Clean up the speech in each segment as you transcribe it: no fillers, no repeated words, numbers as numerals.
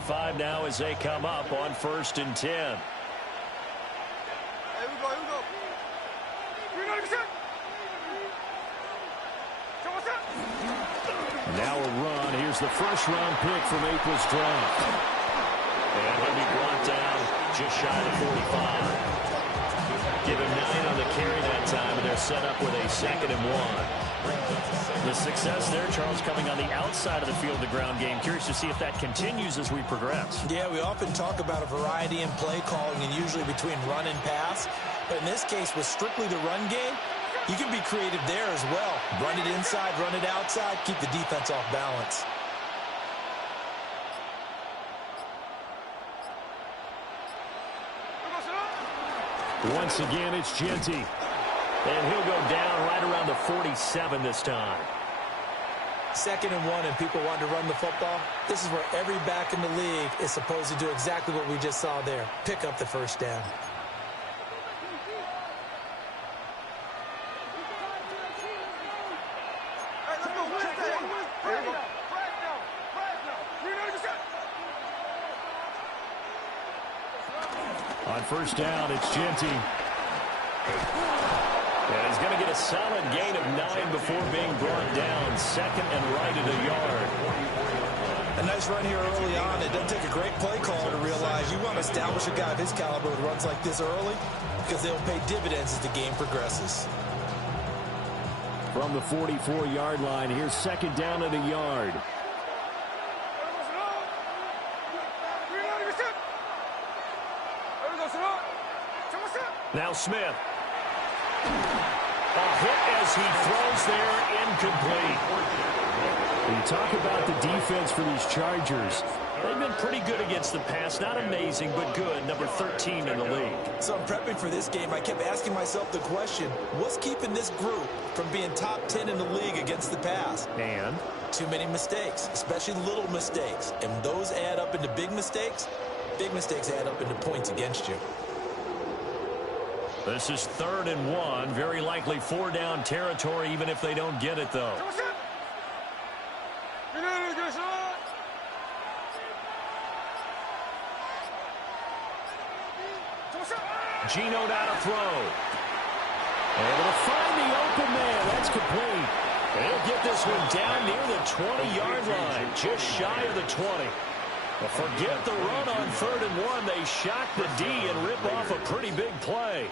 45 now as they come up on 1st and 10. Here we go. Now a run. Here's the first-round pick from April's draft. And he'll be brought down just shy of 45. Give him 9 on the carry that time, and they're set up with a 2nd and 1. The success there, Charles, coming on the outside of the field, the ground game. Curious to see if that continues as we progress. Yeah, we often talk about a variety in play calling and usually between run and pass. But in this case, with strictly the run game, you can be creative there as well. Run it inside, run it outside, keep the defense off balance. Once again, it's Jeanty. And he'll go down right around the 47 this time. 2nd and 1 and people want to run the football. This is where every back in the league is supposed to do exactly what we just saw there. Pick up the first down. On 1st down, it's Jeanty. And he's going to get a solid gain of 9 before being brought down. 2nd and right at a yard. A nice run here early on. It doesn't take a great play caller to realize you want to establish a guy of his caliber with runs like this early because they'll pay dividends as the game progresses. From the 44-yard line, here's 2nd down at a yard. Now Smith. A hit as he throws there, incomplete. When you talk about the defense for these Chargers, they've been pretty good against the pass. Not amazing, but good. Number 13 in the league. So I'm prepping for this game. I kept asking myself the question, what's keeping this group from being top 10 in the league against the pass? And? Too many mistakes, especially little mistakes. And those add up into big mistakes. Big mistakes add up into points against you. This is 3rd and 1. Very likely 4-down territory, even if they don't get it, though. Geno now to throw. Able to find the open man. That's complete. And he'll get this one down near the 20-yard line, just shy of the 20. Well, forget the run on 3rd and 1. They shock the D and rip off a pretty big play.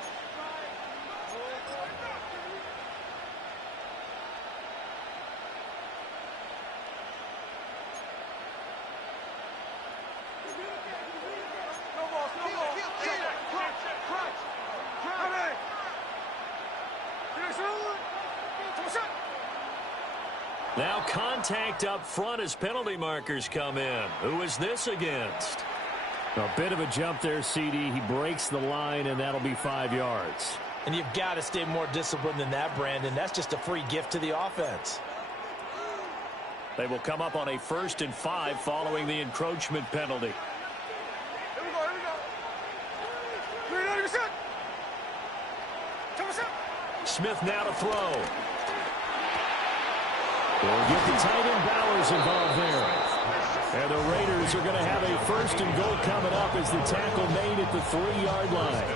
Now contact up front as penalty markers come in. Who is this against? A bit of a jump there, CD. He breaks the line, and that'll be 5 yards. And you've got to stay more disciplined than that, Brandon. That's just a free gift to the offense. They will come up on a 1st and 5 following the encroachment penalty. Smith now to throw. We'll get the tight end Bowers involved there. And the Raiders are going to have a 1st and goal coming up as the tackle made at the 3-yard line.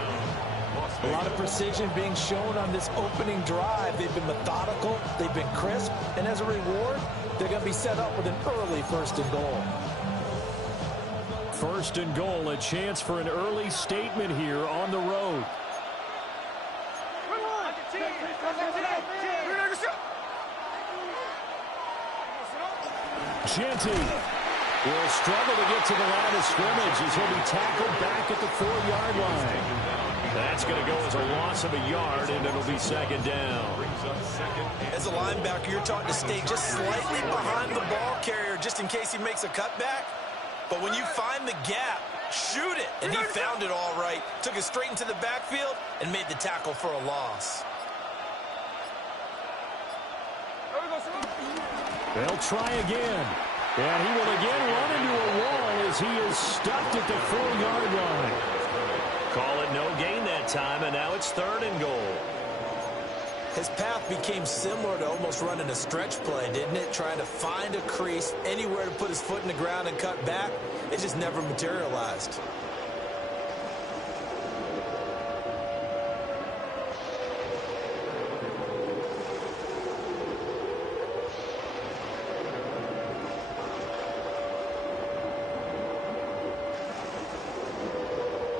A lot of precision being shown on this opening drive. They've been methodical, they've been crisp, and as a reward, they're going to be set up with an early 1st and goal. 1st and goal, a chance for an early statement here on the road. Jeanty will struggle to get to the line of scrimmage as he'll be tackled back at the 4-yard line. That's going to go as a loss of a yard, and it'll be 2nd down. As a linebacker, you're taught to stay just slightly behind the ball carrier just in case he makes a cutback. But when you find the gap, shoot it. And he found it all right. Took it straight into the backfield and made the tackle for a loss. They'll try again. And he will again run into a wall as he is stuck at the 4-yard line. Call it no gain that time, and now it's 3rd and goal. His path became similar to almost running a stretch play, didn't it? Trying to find a crease, anywhere to put his foot in the ground and cut back. It just never materialized.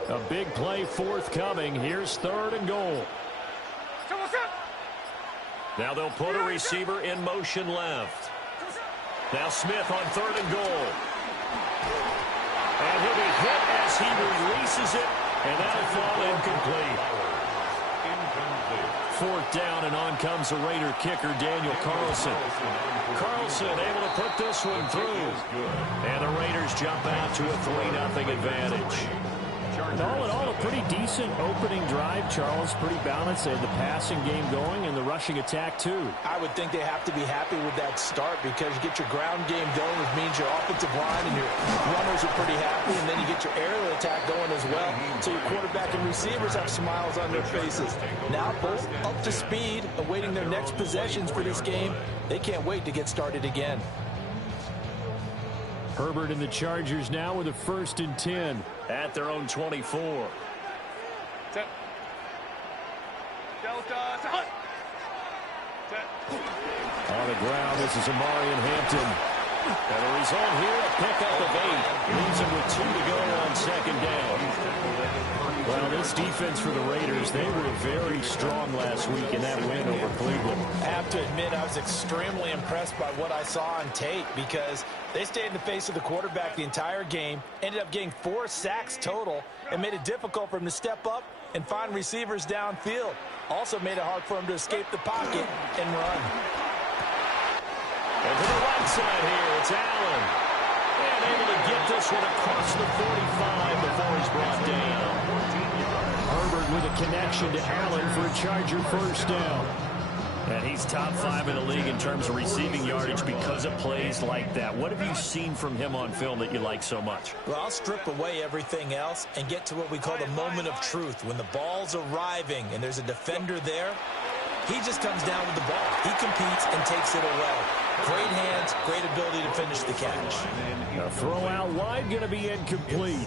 A big play forthcoming. Here's 3rd and goal. Now they'll put a receiver in motion left. Now Smith on 3rd and goal. And he'll be hit as he releases it, and that'll fall incomplete. 4th down, and on comes the Raider kicker, Daniel Carlson. Carlson able to put this one through. And the Raiders jump out to a 3-0 advantage. And all in all, a pretty decent opening drive, Charles. Pretty balanced. They had the passing game going and the rushing attack, too. I would think they have to be happy with that start because you get your ground game going, which means your offensive line and your runners are pretty happy, and then you get your aerial attack going as well. So your quarterback and receivers have smiles on their faces. Now both up to speed, awaiting their next possessions for this game. They can't wait to get started again. Herbert and the Chargers now with a 1st and 10 at their own 24. Set. Delta. Set. On the ground, this is Amarian Hampton. And the result here, a pickup of 8. Leaves him with 2 to go on 2nd down. Well, this defense for the Raiders, they were very strong last week in that win over Cleveland. I have to admit, I was extremely impressed by what I saw on tape because they stayed in the face of the quarterback the entire game, ended up getting 4 sacks total, and made it difficult for him to step up and find receivers downfield. Also made it hard for him to escape the pocket and run. And to the right side here, it's Allen. And able to get this one across the 45 before he's brought down. Herbert with a connection to Allen for a Charger 1st down. And he's top 5 in the league in terms of receiving yardage because of plays like that. What have you seen from him on film that you like so much? Well, I'll strip away everything else and get to what we call the moment of truth. When the ball's arriving and there's a defender there, he just comes down with the ball. He competes and takes it away. Great hands, great ability to finish the catch. A throw out wide, going to be incomplete.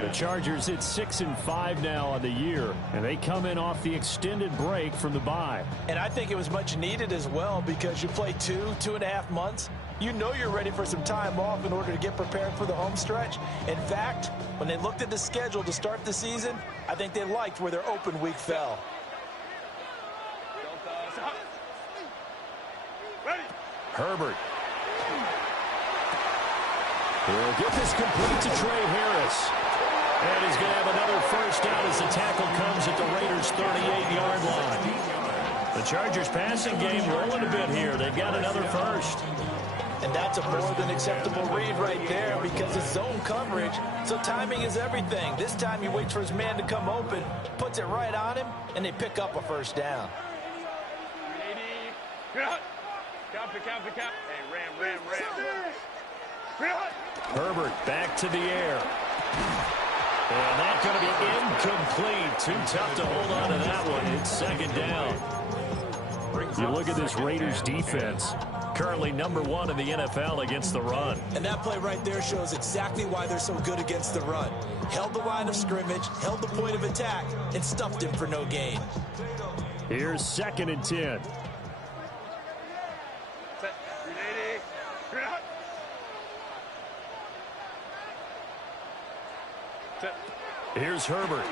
The Chargers hit 6-5 now on the year, and they come in off the extended break from the bye. And I think it was much needed as well because you play 2.5 months. You know you're ready for some time off in order to get prepared for the home stretch. In fact, when they looked at the schedule to start the season, I think they liked where their open week fell. Herbert. He'll get this complete to Trey Harris. And he's going to have another 1st down as the tackle comes at the Raiders' 38-yard line. The Chargers passing game rolling a bit here. They've got another 1st. And that's a more than acceptable read right there because it's zone coverage, so timing is everything. This time he waits for his man to come open, puts it right on him, and they pick up a 1st down. Hey, ram. Herbert back to the air. And that's going to be incomplete. Too tough to hold on to that one. It's 2nd down. You look at this Raiders defense. Currently number 1 in the NFL against the run. And that play right there shows exactly why they're so good against the run. Held the line of scrimmage, held the point of attack, and stuffed him for no gain. Here's 2nd and 10. Here's Herbert.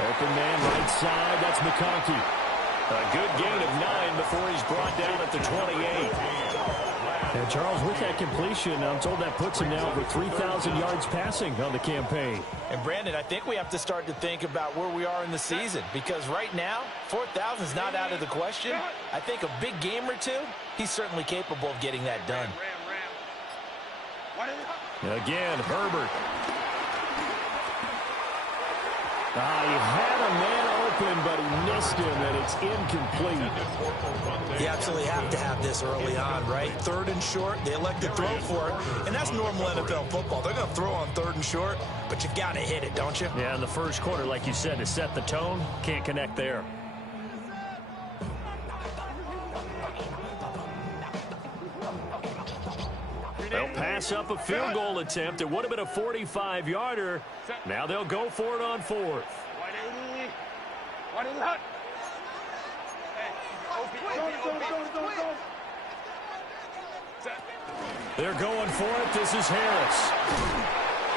Open man right side. That's McConkey. A good gain of 9 before he's brought down at the 28. And Charles, with that completion, I'm told that puts him now over 3,000 yards passing on the campaign. And Brandon, I think we have to start to think about where we are in the season because right now, 4,000 is not out of the question. I think a big game or two, he's certainly capable of getting that done. Again, Herbert. He had a man open, but he missed him, and it's incomplete. You absolutely have to have this early on, right? 3rd and short, they elect to throw for it, and that's normal NFL football. They're going to throw on 3rd and short, but you've got to hit it, don't you? Yeah, in the 1st quarter, like you said, to set the tone, can't connect there. pass up a field goal attempt. It would have been a 45-yarder. Now they'll go for it on fourth. They're going for it. This is Harris.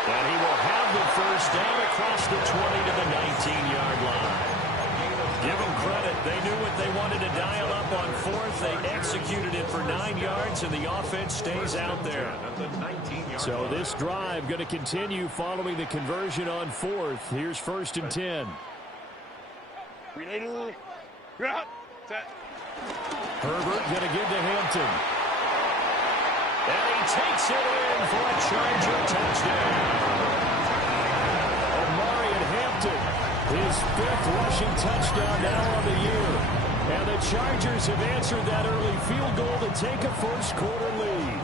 And he will have the first down across the 20 to the 19-yard line. Give them credit. They knew what they wanted to dial up on fourth. They executed it for 9 yards, and the offense stays out there. So this drive going to continue following the conversion on fourth. Here's 1st and 10. Herbert going to give to Hampton. And he takes it in for a Charger touchdown. Omarion Hampton, his 5th rushing touchdown now on the year. And the Chargers have answered that early field goal to take a first-quarter lead.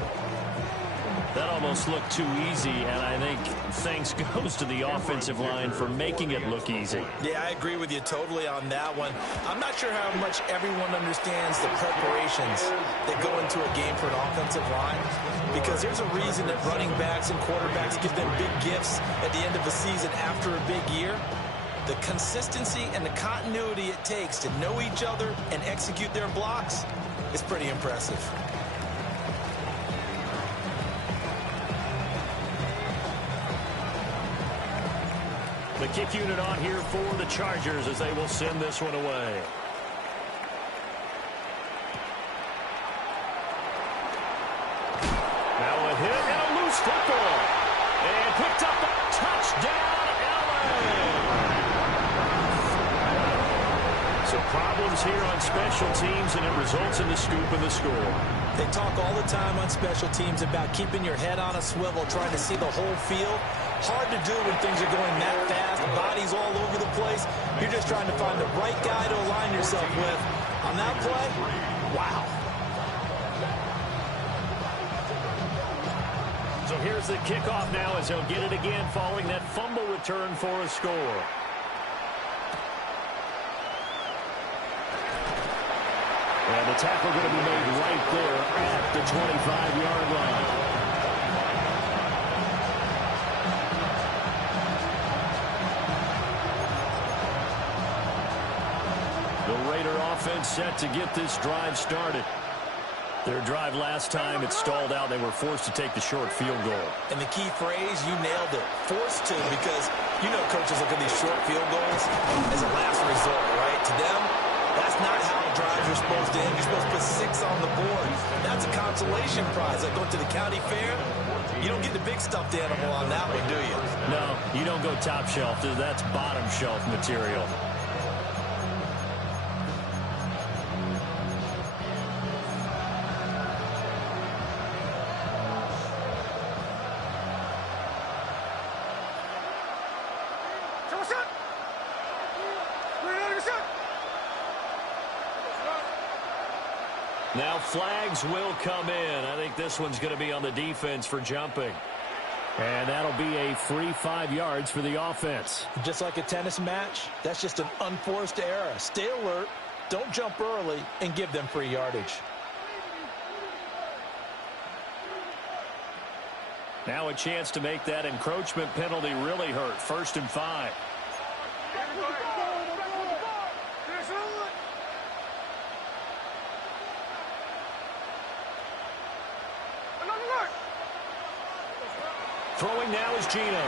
That almost looked too easy, and I think thanks goes to the offensive line for making it look easy. Yeah, I agree with you totally on that one. I'm not sure how much everyone understands the preparations that go into a game for an offensive line, because there's a reason that running backs and quarterbacks give them big gifts at the end of the season after a big year. The consistency and the continuity it takes to know each other and execute their blocks is pretty impressive. The kick unit on here for the Chargers as they will send this one away. Now a hit and a loose football. And picked up a touchdown, LA. So problems here on special teams, and it results in the scoop and the score. They talk all the time on special teams about keeping your head on a swivel, trying to see the whole field. Hard to do when things are going that fast, bodies all over the place. You're just trying to find the right guy to align yourself with. On that play, wow. So here's the kickoff now as he'll get it again following that fumble return for a score. And the tackle going to be made right there at the 25-yard line. The Raider offense set to get this drive started. Their drive last time, it stalled out. They were forced to take the short field goal. And the key phrase, you nailed it. Forced to, because you know coaches look at these short field goals as a last resort, right? To them, that's not how drives are supposed to end. You're supposed to put 6 on the board. That's a consolation prize. Like going to the county fair, you don't get the big stuffed animal on that one, do you? No, you don't go top shelf. That's bottom shelf material. Now flags will come in. I think this one's going to be on the defense for jumping. And that'll be a free 5 yards for the offense. Just like a tennis match, that's just an unforced error. Stay alert, don't jump early, and give them free yardage. Now a chance to make that encroachment penalty really hurt. 1st and 5. Throwing now is Geno.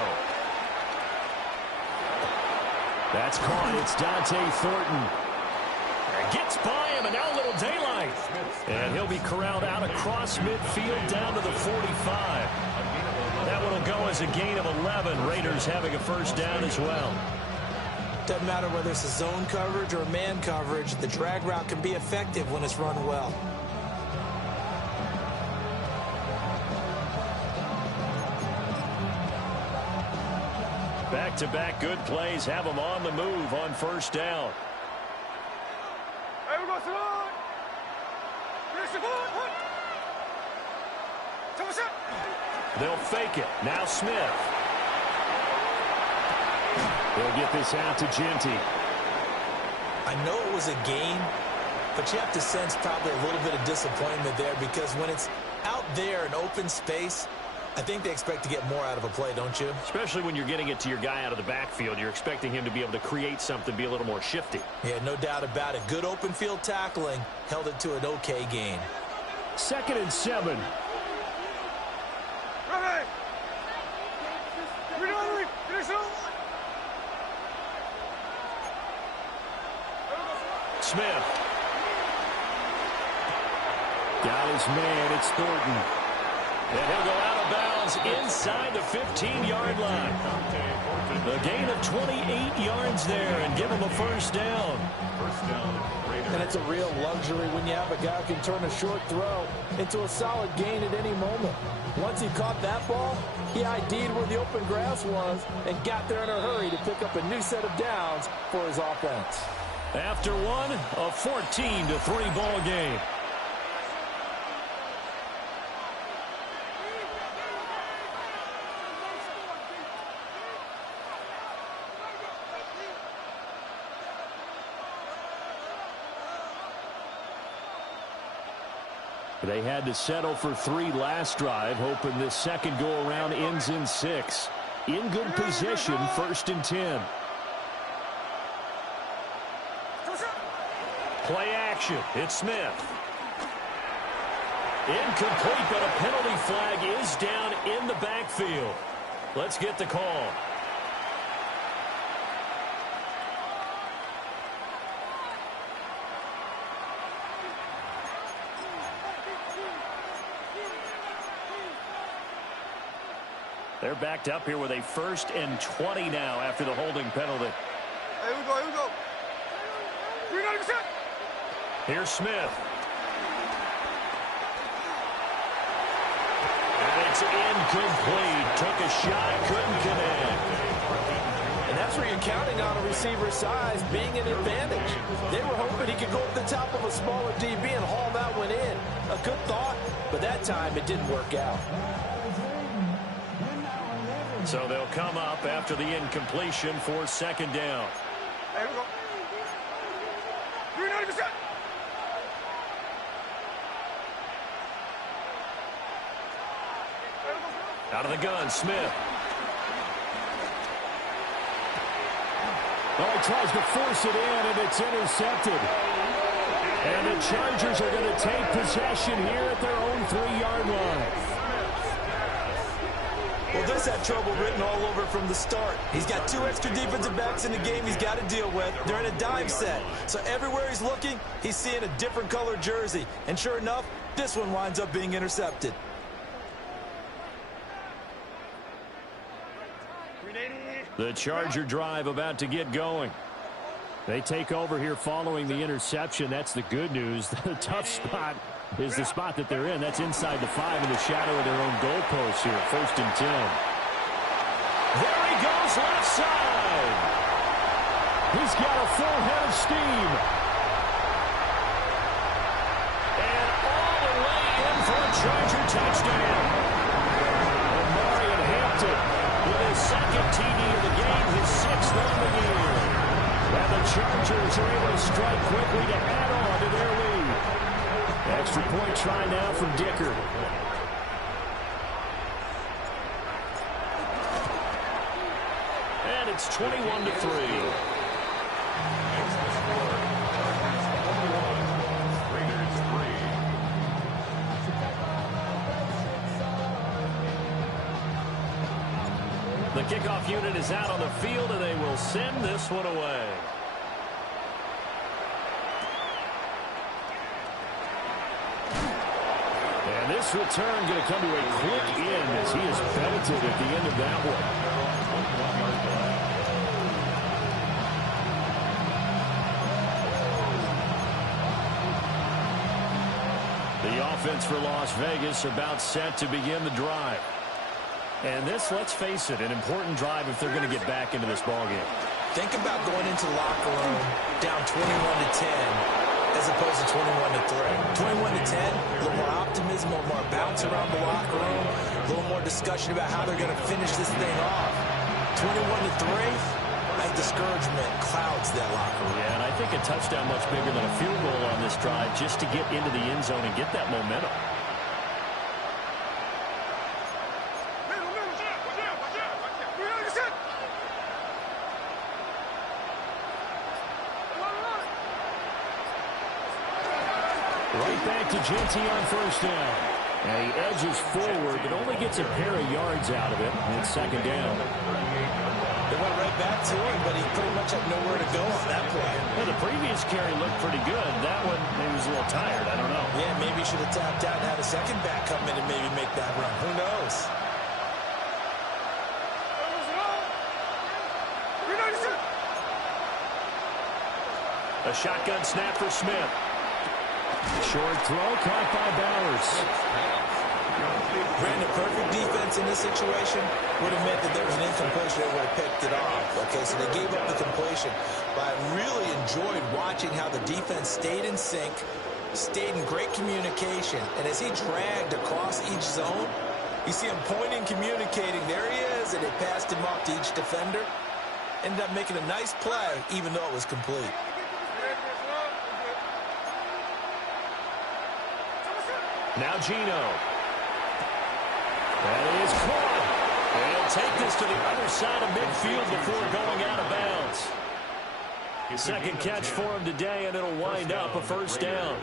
That's caught. It's Dante Thornton. And gets by him, and now a little daylight. And he'll be corralled out across midfield down to the 45. That one will go as a gain of 11. Raiders having a first down as well. Doesn't matter whether it's a zone coverage or man coverage, the drag route can be effective when it's run well. Back-to-back good plays have them on the move on first down. They'll fake it. Now Smith. They'll get this out to Genty. I know it was a gain, but you have to sense probably a little bit of disappointment there, because when it's out there in open space, I think they expect to get more out of a play, don't you? Especially when you're getting it to your guy out of the backfield. You're expecting him to be able to create something, be a little more shifty. Yeah, no doubt about it. Good open field tackling. Held it to an okay gain. 2nd and 7. Smith. Got his man. It's Thornton. And he'll go out of bounds inside the 15-yard line. A gain of 28 yards there and give him a first down. And it's a real luxury when you have a guy who can turn a short throw into a solid gain at any moment. Once he caught that ball, he ID'd where the open grass was and got there in a hurry to pick up a new set of downs for his offense. After one, a 14-3 ball game. They had to settle for 3 last drive, hoping this second go-around ends in 6. In good position, 1st and 10. Play action. It's Smith. Incomplete, but a penalty flag is down in the backfield. Let's get the call. They're backed up here with a 1st and 20 now after the holding penalty. Here we go, here we go. 390%. Here's Smith. And it's incomplete. Took a shot, couldn't connect. And that's where you're counting on a receiver's size being an advantage. They were hoping he could go up the top of a smaller DB and haul that one in. A good thought, but that time it didn't work out. So they'll come up after the incompletion for 2nd down. Here we go. 390%. Out of the gun, Smith. Oh, he tries to force it in, and it's intercepted. And the Chargers are going to take possession here at their own 3-yard line. Well, this had trouble written all over from the start. He's got 2 extra defensive backs in the game he's got to deal with. They're in a dime set. So everywhere he's looking, he's seeing a different color jersey. And sure enough, this one winds up being intercepted. The Charger drive about to get going. They take over here following the interception. That's the good news. The tough spot is the spot that they're in. That's inside the 5 in the shadow of their own goalpost here. 1st and 10. There he goes, left side. He's got a full head of steam. And all the way in for a Charger touchdown. Omarion Hampton With his 2nd TD of the game, his 6th on the year. And the Chargers are able to strike quickly to add on to their lead. Extra point try now from Dicker. And it's 21-3. The kickoff unit is out on the field, and they will send this one away. And this return going to come to a quick end as he is belted at the end of that one. The offense for Las Vegas about set to begin the drive. And this, let's face it, an important drive if they're going to get back into this ballgame. Think about going into the locker room down 21-10 as opposed to 21-3. 21-10, a little more optimism, a little more bounce around the locker room, a little more discussion about how they're going to finish this thing off. 21-3, I think discouragement clouds that locker room. Yeah, and I think a touchdown much bigger than a field goal on this drive just to get into the end zone and get that momentum. it back to Jeanty on first down. And he edges forward, but only gets a pair of yards out of it. And it's second down. They went right back to him, but he pretty much had nowhere to go on that play. Well, the previous carry looked pretty good. That one, he was a little tired. I don't know. Yeah, maybe he should have tapped out and had a second back come in and maybe make that run. Who knows? A shotgun snap for Smith. Short throw caught by Bowers. Brandon, perfect defense in this situation would have meant that there was an incompletion. They would have picked it off. Okay, so they gave up the completion. But I really enjoyed watching how the defense stayed in sync, stayed in great communication. And as he dragged across each zone, you see him pointing, communicating. There he is, and they passed him off to each defender. Ended up making a nice play, even though it was complete. Now Geno. That is caught. And he'll take this to the other side of midfield before going out of bounds. Second catch for him today, and it'll wind up a first down.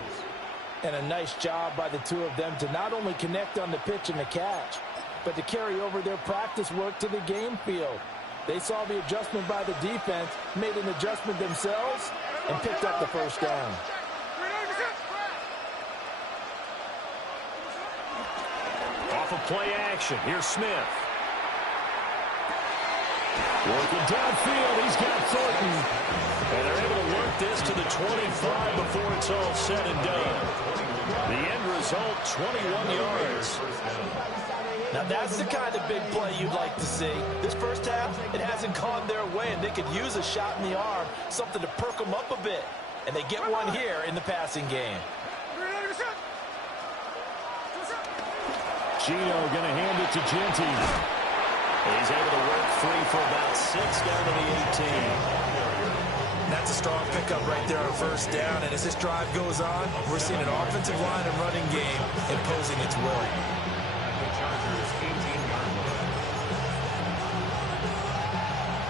And a nice job by the two of them to not only connect on the pitch and the catch, but to carry over their practice work to the game field. They saw the adjustment by the defense, made an adjustment themselves, and picked up the first down. Off of play action. Here's Smith. Working downfield. He's got Thornton. And they're able to work this to the 25 before it's all said and done. The end result, 21 yards. Now that's the kind of big play you'd like to see. This first half, it hasn't gone their way, and they could use a shot in the arm, something to perk them up a bit. And they get one here in the passing game. Geno going to hand it to Jeanty. He's able to work free for about 6 down to the 18. That's a strong pickup right there on first down. And as this drive goes on, we're seeing an offensive line and running game imposing its will.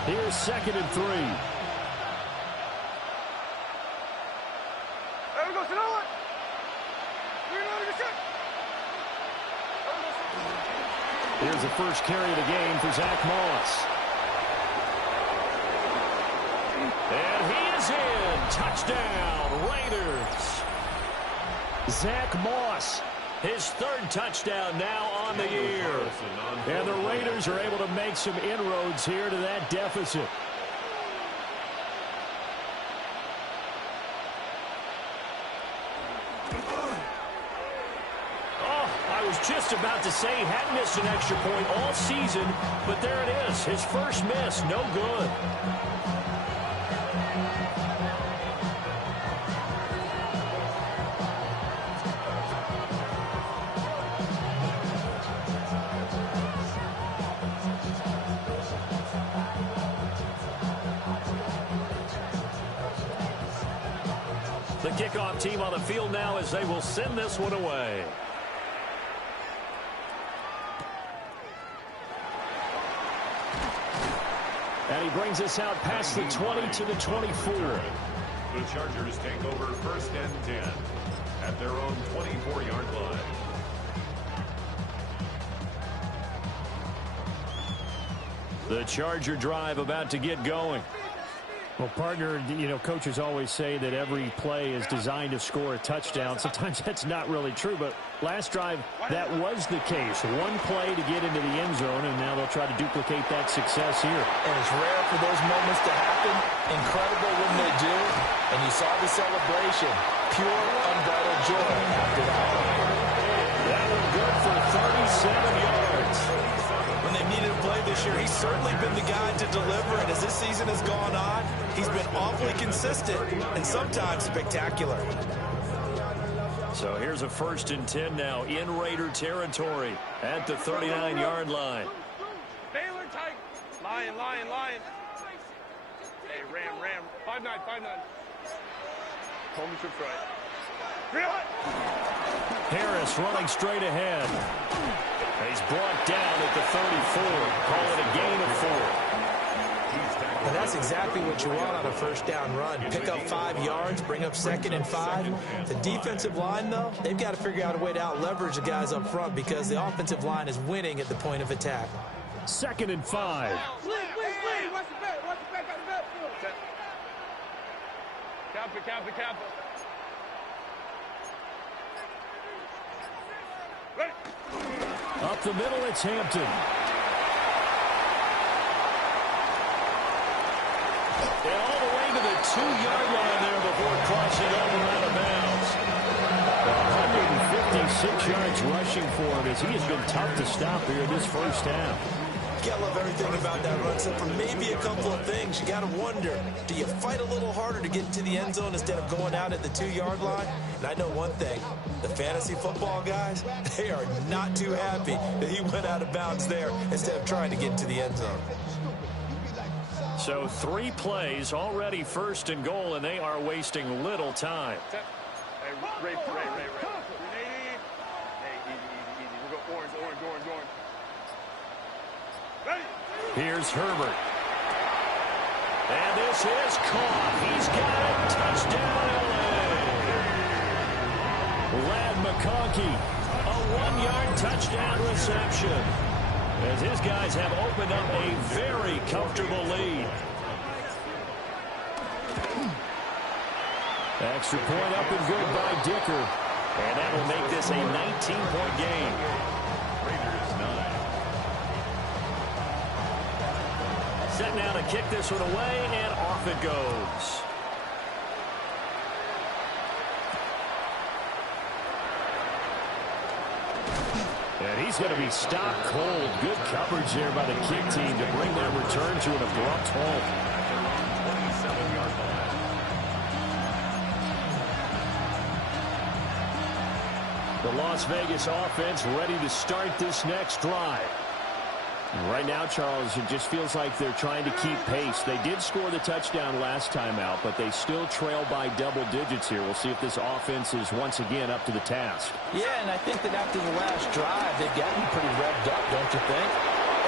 Here's 2nd and 3. Here's the first carry of the game for Zach Moss. And he is in. Touchdown, Raiders. Zach Moss, his 3rd touchdown now on the year. And the Raiders are able to make some inroads here to that deficit. I was just about to say he hadn't missed an extra point all season, but there it is. His first miss, no good. The kickoff team on the field now as they will send this one away. And he brings us out past the 20 to the 24. The Chargers take over 1st and 10 at their own 24-yard line. The Charger drive about to get going. Well, partner, you know, coaches always say that every play is designed to score a touchdown. Sometimes that's not really true, but last drive, that was the case. One play to get into the end zone, and now they'll try to duplicate that success here. And it's rare for those moments to happen. Incredible when they do. And you saw the celebration. Pure, unbridled joy after that. That was good for 37 yards. When they needed a play this year, he's certainly been the guy to deliver. And as this season has gone on, he's been awfully consistent and sometimes spectacular. So here's a 1st and 10 now in Raider territory at the 39-yard line. Baylor tight. Lion. Hey, Ram. 5'9". Home trip right. Harris running straight ahead. He's brought down at the 34. Call it a gain of 4. And that's that's exactly what you want on a first down run. Pick up 5 yards, bring up 2nd and 5. The defensive line, though, they've got to figure out a way to out-leverage the guys up front because the offensive line is winning at the point of attack. 2nd and 5. Up the middle, it's Hampton. And all the way to the 2-yard line there before crossing over out of bounds. 156 yards rushing for him as he has been tough to stop here in this first half. You gotta love everything about that run, except for maybe a couple of things. You gotta wonder, do you fight a little harder to get into the end zone instead of going out at the 2-yard line? And I know one thing, the fantasy football guys, they are not too happy that he went out of bounds there instead of trying to get into the end zone. So 3 plays, already 1st and goal, and they are wasting little time. Hey, Ray. Hey, easy. We'll go orange. Ready? Here's Herbert. And this is caught. He's got it. Touchdown, LA. Ladd McConkey, A 1-yard touchdown reception, as his guys have opened up a very comfortable lead. Extra point up and good by Dicker. and that will make this a 19-point game. Raiders 9. Set now to kick this one away, and off it goes. And he's going to be stopped cold. Good coverage there by the kick team to bring that return to an abrupt halt. 27-yard line. The Las Vegas offense ready to start this next drive. Right now, Charles, it just feels like they're trying to keep pace. They did score the touchdown last time out, but they still trail by double digits here. We'll see if this offense is once again up to the task. Yeah, and I think that after the last drive, they've gotten pretty revved up, don't you think?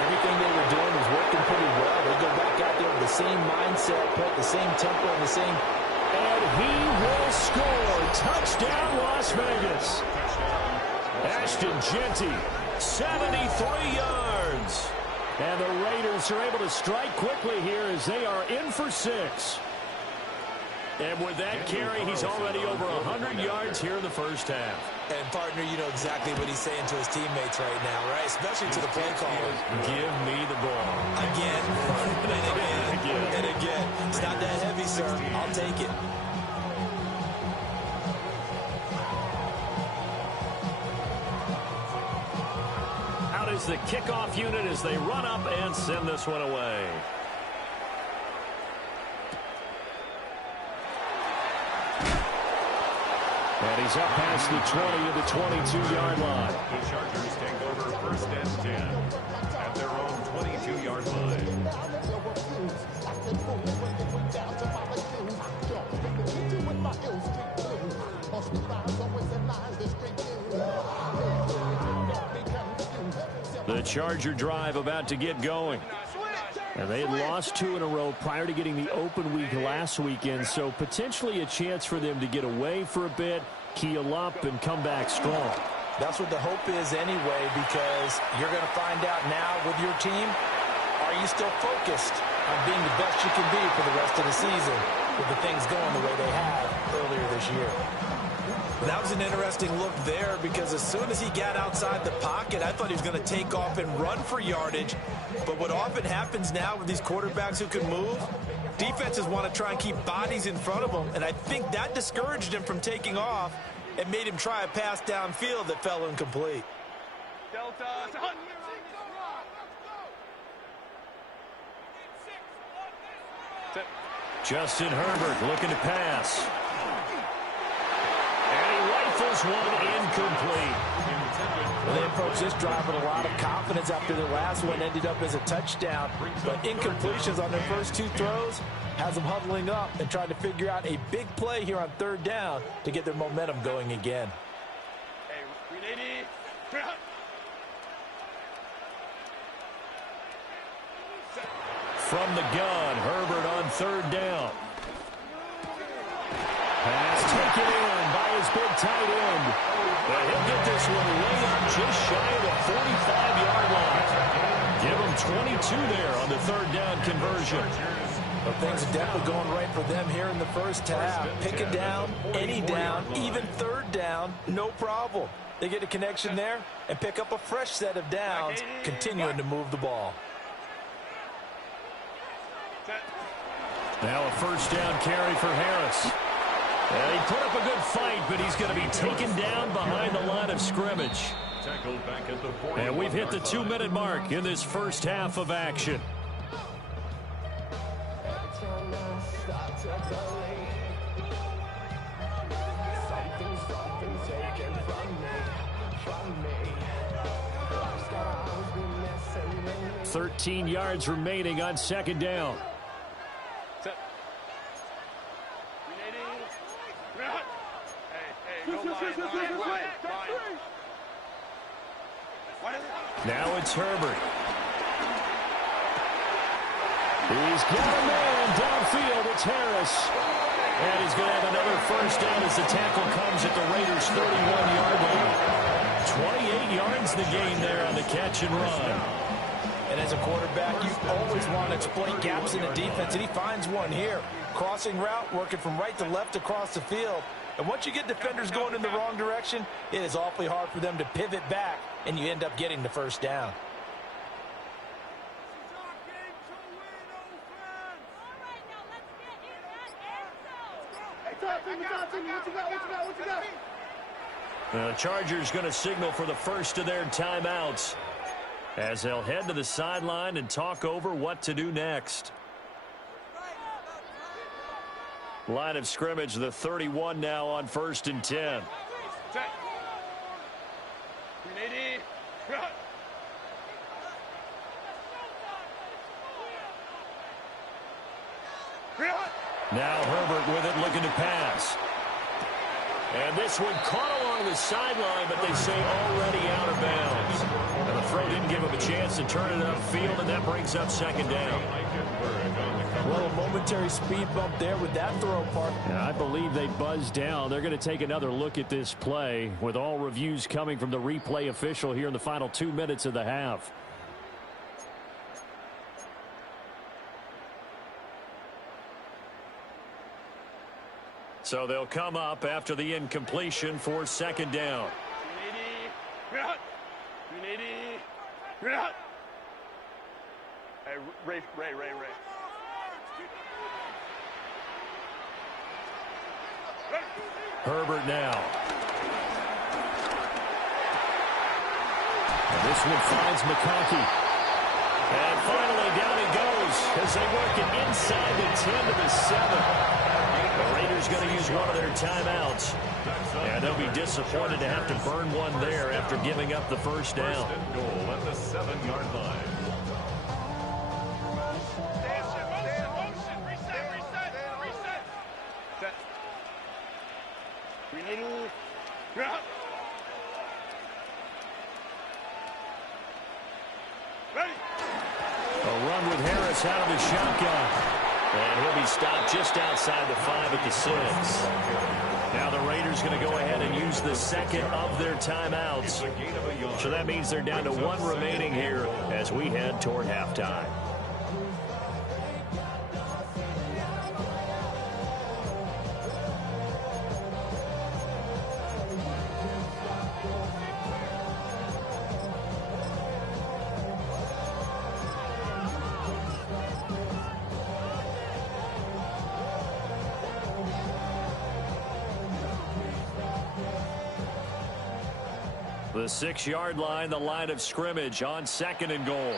Everything they were doing was working pretty well. They go back out there with the same mindset, put the same tempo, and the same... And he will score. Touchdown, Las Vegas. Ashton Jeanty, 73 yards. and the Raiders are able to strike quickly here as they are in for 6. And with that carry, he's already over 100 yards here in the first half. And, partner, you know exactly what he's saying to his teammates right now, right? Especially to the play caller. Give me the ball. Again, and again. It's not that heavy, sir. I'll take it. Out is the kickoff unit as they run up and send this one away. And he's up past the 20 to the 22-yard line. The Chargers take over first and 10 at their own 22-yard line. The Charger drive about to get going. And they had lost 2 in a row prior to getting the open week last weekend, so potentially a chance for them to get away for a bit, keel up, and come back strong. That's what the hope is anyway, because you're going to find out now with your team, are you still focused on being the best you can be for the rest of the season with the things going the way they have earlier this year? That was an interesting look there, because as soon as he got outside the pocket, I thought he was going to take off and run for yardage. But what often happens now with these quarterbacks who can move, defenses want to try and keep bodies in front of them, and I think that discouraged him from taking off and made him try a pass downfield that fell incomplete. Delta. Justin Herbert looking to pass. And he rifles one incomplete. Well, they approached this drive with a lot of confidence after their last one ended up as a touchdown. But incompletions on their first 2 throws has them huddling up and trying to figure out a big play here on 3rd down to get their momentum going again. Hey, 380. from the gun. Herbert on third down. Pass taken in by his big tight end. And he'll get this one way up just shy of the 45-yard line. Give him 22 there on the third down conversion. Well, things are definitely going right for them here in the first half. Pick a down, any down, even third down, no problem. They get a connection there and pick up a fresh set of downs, continuing to move the ball. Now a first down carry for Harris. And he put up a good fight, but he's going to be taken down behind the line of scrimmage. And we've hit the 2-minute mark in this first half of action. $13 yards remaining on second down. Now it's Herbert. He's got a man downfield. It's Harris. And he's going to have another first down as the tackle comes at the Raiders' 31-yard line. 28 yards the gain there on the catch and run. And as a quarterback, you always want to exploit gaps in the defense, and he finds one here. Crossing route, working from right to left across the field. And once you get defenders going in the wrong direction, it is awfully hard for them to pivot back, and you end up getting the first down. The Chargers going to signal for the first of their timeouts as they'll head to the sideline and talk over what to do next. Line of scrimmage, the 31 now on 1st and 10. Now Herbert with it, looking to pass. And this one caught along the sideline, but they say already out of bounds. And the throw didn't give him a chance to turn it upfield, and that brings up second down. Well, a momentary speed bump there with that throw, Park. Yeah, I believe they buzzed down. They're going to take another look at this play, with all reviews coming from the replay official here in the final 2 minutes of the half. So they'll come up after the incompletion for second down. Hey, Ray. Herbert now. And this one finds McConkey. And finally down he goes as they work it inside the 10 to the 7. The Raiders going to use one of their timeouts. And they'll be disappointed to have to burn one there after giving up the first down. Goal at the 7-yard line. A run with Harris out of the shotgun. And he'll be stopped just outside the 5 at the 6. Now the Raiders going to go ahead and use the second of their timeouts. So that means they're down to one remaining here as we head toward halftime. The 6-yard line, the line of scrimmage on second and goal.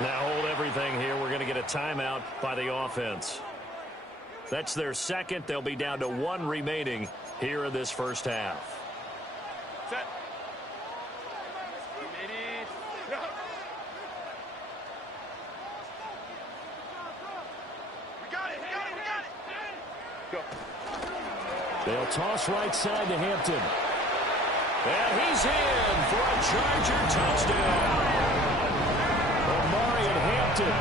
Now hold everything here. We're going to get a timeout by the offense. That's their second. They'll be down to one remaining here in this first half. Set. Go. They'll toss right side to Hampton. And he's in for a Charger touchdown. Omarion Hampton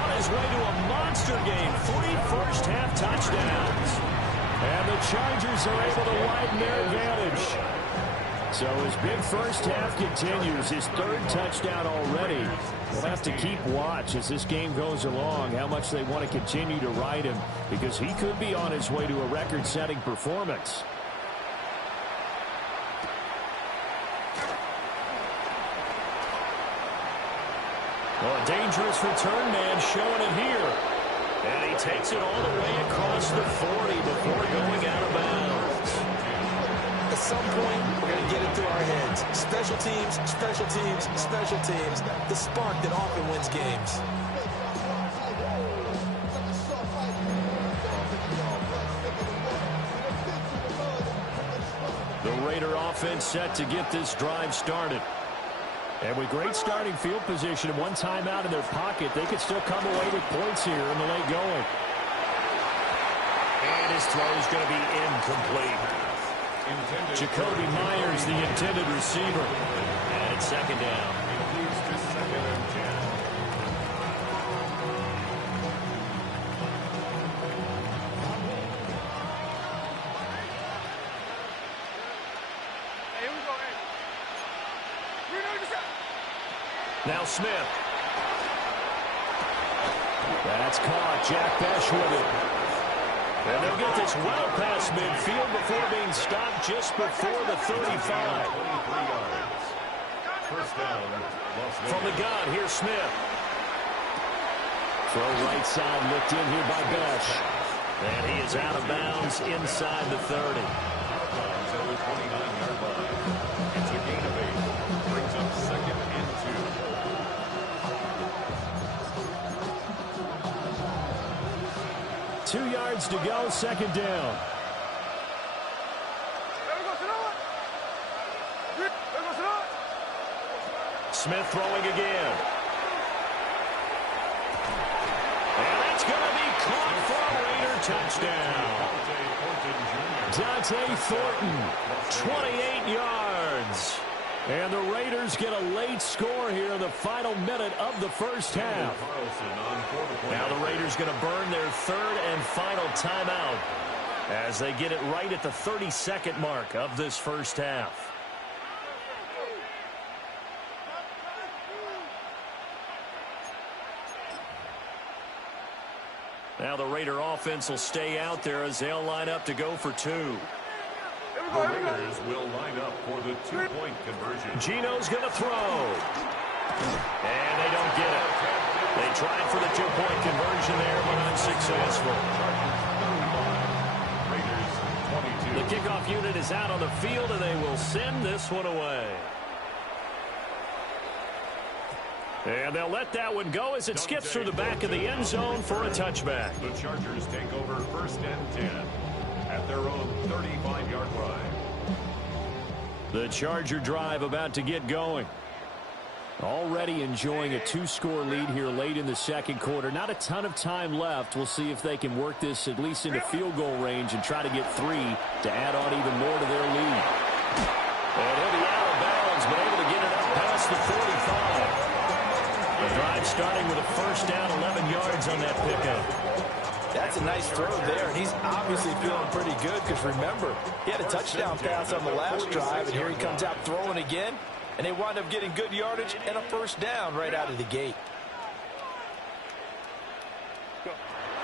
on his way to a monster game. 3 first-half touchdowns. And the Chargers are able to widen their advantage. So his big first half continues. His 3rd touchdown already. We'll have to keep watch as this game goes along, how much they want to continue to ride him, because he could be on his way to a record-setting performance. Well, a dangerous return man showing it here. And he takes it all the way across the 40 before going out of bounds. At some point, we're going to get it through our heads. Special teams, special teams, special teams. The spark that often wins games. The Raider offense set to get this drive started. And with great starting field position and one timeout in their pocket, they could still come away with points here in the late going. And his throw is going to be incomplete. Jacoby Myers, the intended receiver. And it's 2nd down. Now Smith. That's caught. Jack Bech with it. And they'll get this well past midfield before being stopped just before the 35. First down. From the gun, here's Smith. Throw right side, looked in here by Bech. And he is out of bounds inside the 30. The 29-yard line. It's a gain of 8. Brings up 2nd and 2. 2 yards to go, 2nd down. Smith throwing again. And that's going to be caught for a Raider touchdown. Dante Thornton, 28 yards. And the Raiders get a late score here in the final minute of the first half. Now the Raiders going to burn their 3rd and final timeout as they get it right at the 32nd mark of this first half. Now the Raider offense will stay out there as they'll line up to go for 2. The Raiders will line up for the 2-point conversion. Geno's going to throw. And they don't get it. They tried for the 2-point conversion there, but unsuccessful. Raiders 22. The kickoff unit is out on the field, and they will send this one away. And they'll let that one go as it skips through the back of the end zone for a touchback. The Chargers take over 1st and 10 at their own 35-yard line. The Charger drive about to get going. Already enjoying a 2-score lead here late in the 2nd quarter. Not a ton of time left. We'll see if they can work this at least into field goal range and try to get 3 to add on even more to their lead. And he'll be out of bounds, but able to get it up past the 45. The drive starting with a first down, 11 yards on that pickup. That's a nice throw there, and he's obviously feeling pretty good because, remember, he had a touchdown pass on the last drive, and here he comes out throwing again, and they wind up getting good yardage and a first down right out of the gate.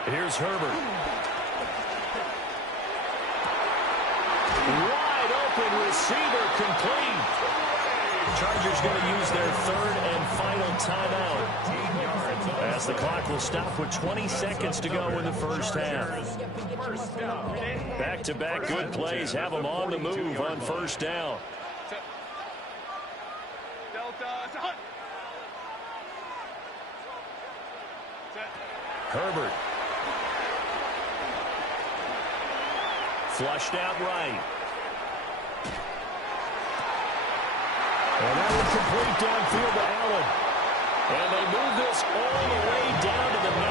Here's Herbert. Wide open receiver, complete. Chargers going to use their 3rd and final timeout as the clock will stop with 20 seconds to go in the first half. Back-to-back good plays have them on the move on first down. Herbert. Flushed out right. And that was complete downfield to Allen. And they move this all the way down to the 9.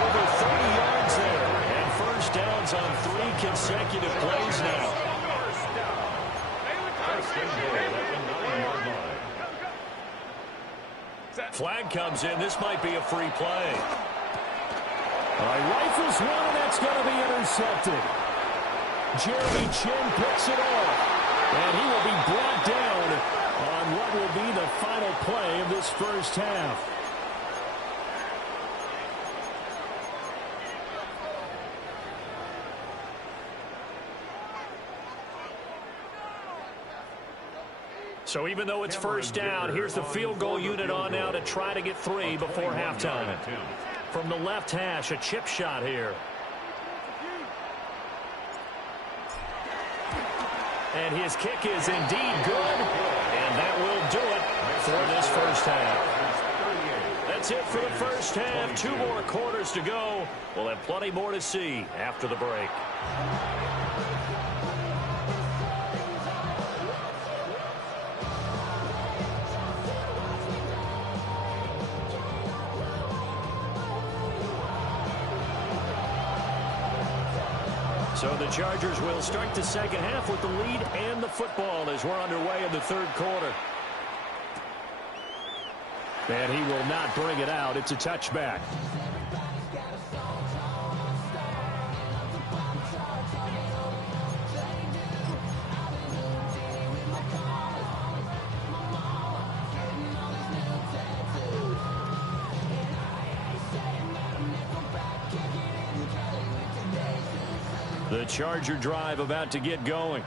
Over 30 yards there. And first downs on 3 consecutive plays now. flag comes in. This might be a free play. Rifles one, and that's going to be intercepted. Jeremy Chinn picks it off, and he will be brought down on what will be the final play of this first half. So even though it's first down, here's the field goal unit on now to try to get 3 before halftime. From the left hash, a chip shot here. And his kick is indeed good, and that will do it for this first half. That's it for the first half. 2 more quarters to go. We'll have plenty more to see after the break. So the Chargers will start the second half with the lead and the football as we're underway in the third quarter. And he will not bring it out. It's a touchback. The Charger drive about to get going.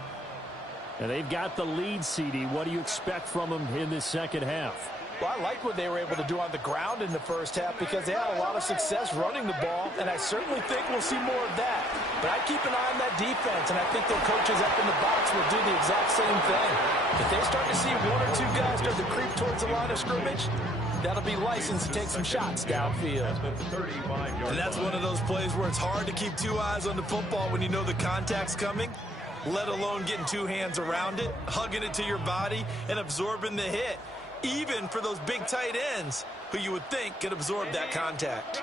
And they've got the lead, CD. What do you expect from them in this second half? Well, I like what they were able to do on the ground in the first half because they had a lot of success running the ball, and I certainly think we'll see more of that. But I keep an eye on that defense, and I think their coaches up in the box will do the exact same thing. If they start to see 1 or 2 guys start to creep towards the line of scrimmage, that'll be licensed to take some shots downfield. And that's one of those plays where it's hard to keep 2 eyes on the football when you know the contact's coming, let alone getting 2 hands around it, hugging it to your body, and absorbing the hit, even for those big tight ends who you would think could absorb that contact.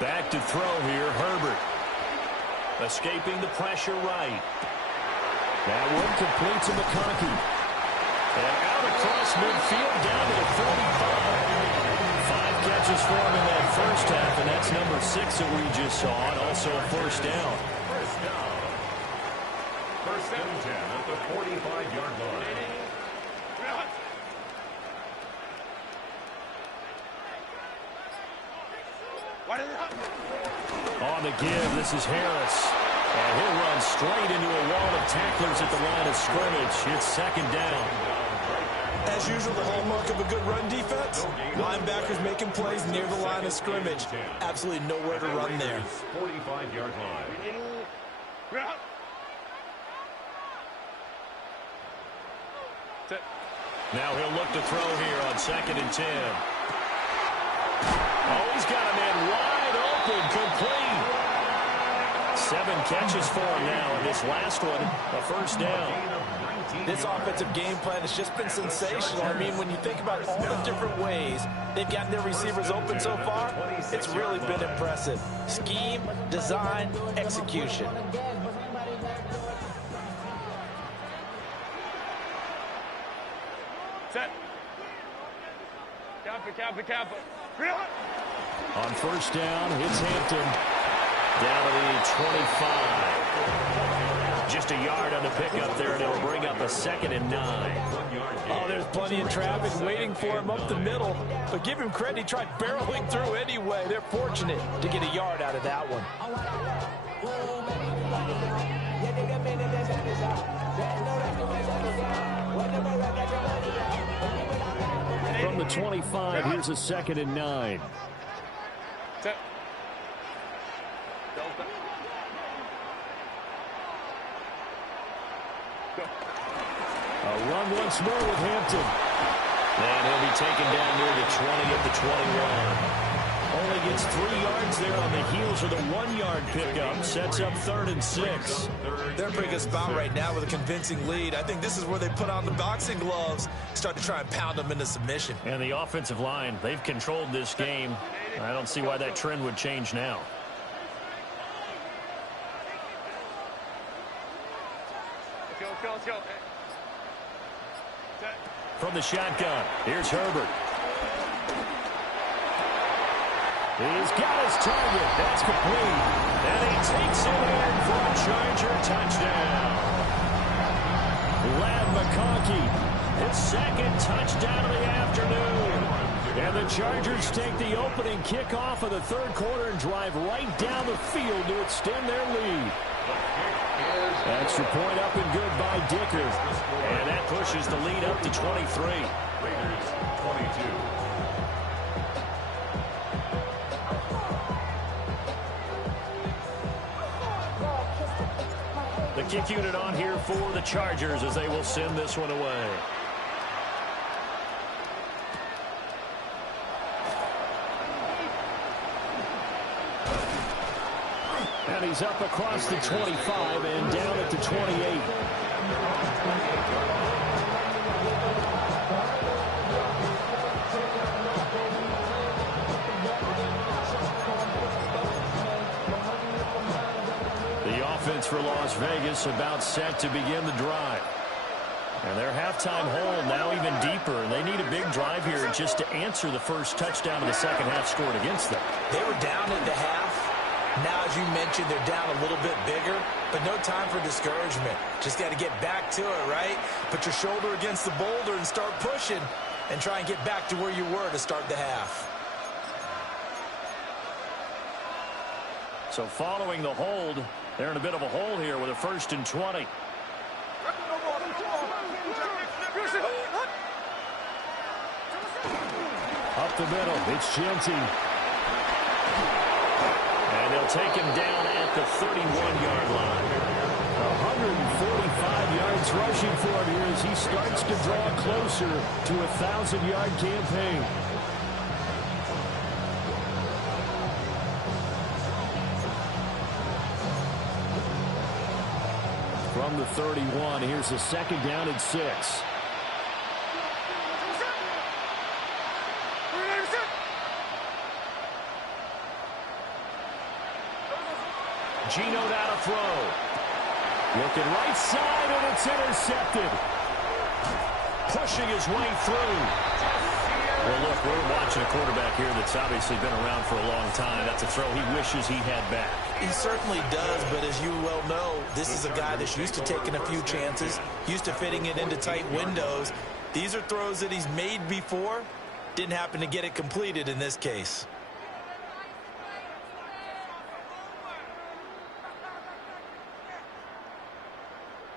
Back to throw here, Herbert. Escaping the pressure right. That one complete to McConkey. And out across midfield down to the 45. 5 catches for him in that first half, and that's number 6 that we just saw, and also a first down. First and 10 at the 45-yard line. On the give, this is Harris. And he'll run straight into a wall of tacklers at the line of scrimmage. It's second down. As usual, the hallmark of a good run defense, linebackers making plays near the line of scrimmage. Absolutely nowhere to run there. 45-yard line. Now he'll look to throw here on 2nd and 10. Oh, he's got a man wide open, complete. 7 catches for him now, and this last one, a first down. This offensive game plan has just been sensational. I mean, when you think about all the different ways they've gotten their receivers open so far, it's really been impressive. Scheme, design, execution. Set. Kappa. On first down, it's Hampton. Down to the 25. Just a yard on the pickup there, and it'll bring up a 2nd and 9. Oh, there's plenty of traffic waiting for him up the middle. But give him credit, he tried barreling through anyway. They're fortunate to get a yard out of that one. From the 25, here's a 2nd and 9. Set. A run once more with Hampton. And he'll be taken down near the 20 at the 21. Only gets 3 yards there on the heels of the 1-yard pickup. Sets up 3rd and 6. They're in a pretty good spot right now with a convincing lead. I think this is where they put on the boxing gloves, start to try and pound them into submission. And the offensive line, they've controlled this game. I don't see why that trend would change now. Let's go. From the shotgun, here's Herbert. He's got his target. That's complete. And he takes it in for a Charger touchdown. Ladd McConkey, his second touchdown of the afternoon. And the Chargers take the opening kickoff of the third quarter and drive right down the field to extend their lead. Extra point up and good by Dicker. And that pushes the lead up to 23. Raiders 22. The kick unit on here for the Chargers as they will send this one away. And he's up across the 25 and down at the 28. The offense for Las Vegas about set to begin the drive. And their halftime hole now even deeper, and they need a big drive here just to answer the first touchdown of the second half scored against them. They were down at the half. Now, as you mentioned, they're down a little bit bigger, but no time for discouragement. Just got to get back to it, right? Put your shoulder against the boulder and start pushing and try and get back to where you were to start the half. So following the hold, they're in a bit of a hole here with a 1st and 20. Up the middle, it's Genty. And they'll take him down at the 31-yard line. 145 yards rushing for him here as he starts to draw closer to a 1,000-yard campaign. From the 31, here's a second down and 6. Geno down a throw. Looking right side, and it's intercepted. Pushing his way through. Well, look, we're watching a quarterback here that's obviously been around for a long time. That's a throw he wishes he had back. He certainly does, but as you well know, this is a guy that's used to taking a few chances, used to fitting it into tight windows. These are throws that he's made before. Didn't happen to get it completed in this case.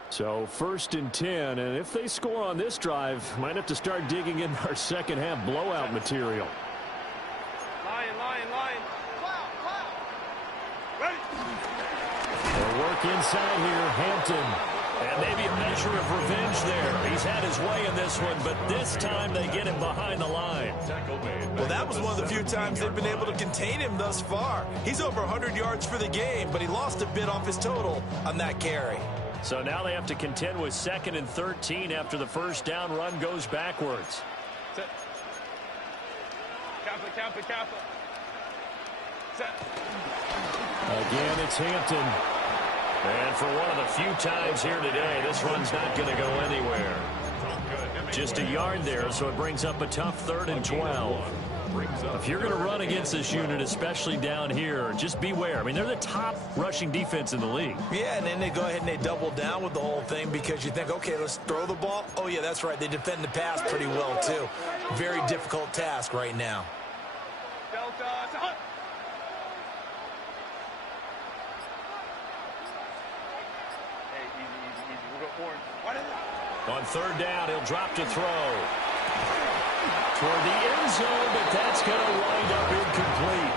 So 1st and 10, and if they score on this drive, might have to start digging in our second half blowout material. Line. Ready. They work inside here, Hampton. And maybe a measure of revenge there. He's had his way in this one, but this time they get him behind the line. Well, that was one of the few times they've been able to contain him thus far. He's over 100 yards for the game, but he lost a bit off his total on that carry. So now they have to contend with 2nd and 13 after the first down run goes backwards. Set. Kappa. Set. Again, it's Hampton. And for one of the few times here today, this run's not going to go anywhere. Just a yard there, so it brings up a tough 3rd and 12. If you're going to run against this unit, especially down here, just beware. I mean, they're the top rushing defense in the league. Yeah, and then they go ahead and they double down with the whole thing because you think, okay, let's throw the ball. Oh, yeah, that's right. They defend the pass pretty well, too. Very difficult task right now. Delta. Hey, easy. We'll go forward. On 3rd down, he'll drop to throw. Toward the end zone, but that's going to wind up incomplete.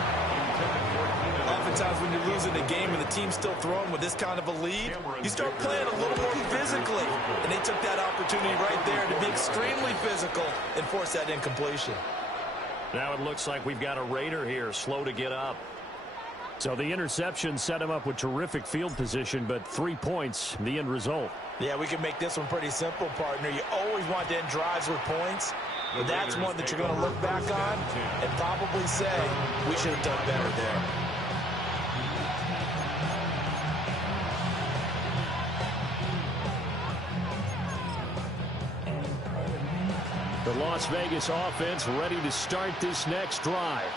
Oftentimes when you're losing a game and the team's still throwing with this kind of a lead, you start playing a little more physically. And they took that opportunity right there to be extremely physical and force that incompletion. Now it looks like we've got a Raider here, slow to get up. So the interception set him up with terrific field position, but 3 points, the end result. Yeah, we can make this one pretty simple, partner. You always want to end drives with points. But that's one that you're going to look back on and probably say, we should have done better there. The Las Vegas offense ready to start this next drive.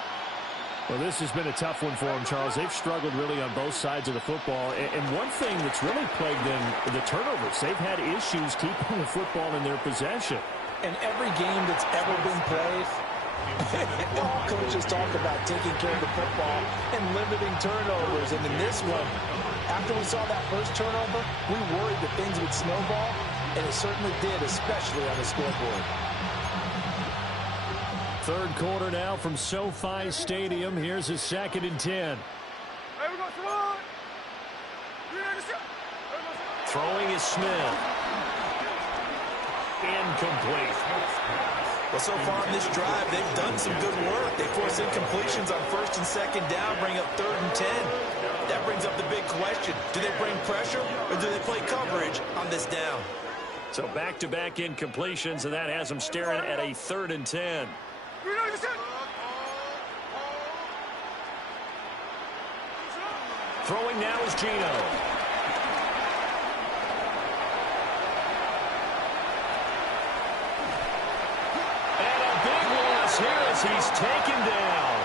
Well, this has been a tough one for them, Charles. They've struggled really on both sides of the football. And one thing that's really plagued them, the turnovers. They've had issues keeping the football in their possession. In every game that's ever been played, all coaches talk about taking care of the football and limiting turnovers. And in this one, after we saw that first turnover, we worried that things would snowball, and it certainly did, especially on the scoreboard. Third quarter now from SoFi Stadium. Here's a 2nd and 10. Throwing is Smith. Incomplete. Well, so far in this drive, they've done some good work. They force incompletions on 1st and 2nd down, bring up 3rd and 10. That brings up the big question. Do they bring pressure or do they play coverage on this down? So back-to-back incompletions, and that has them staring at a 3rd and 10. Throwing now is Geno. And a big loss here as he's taken down.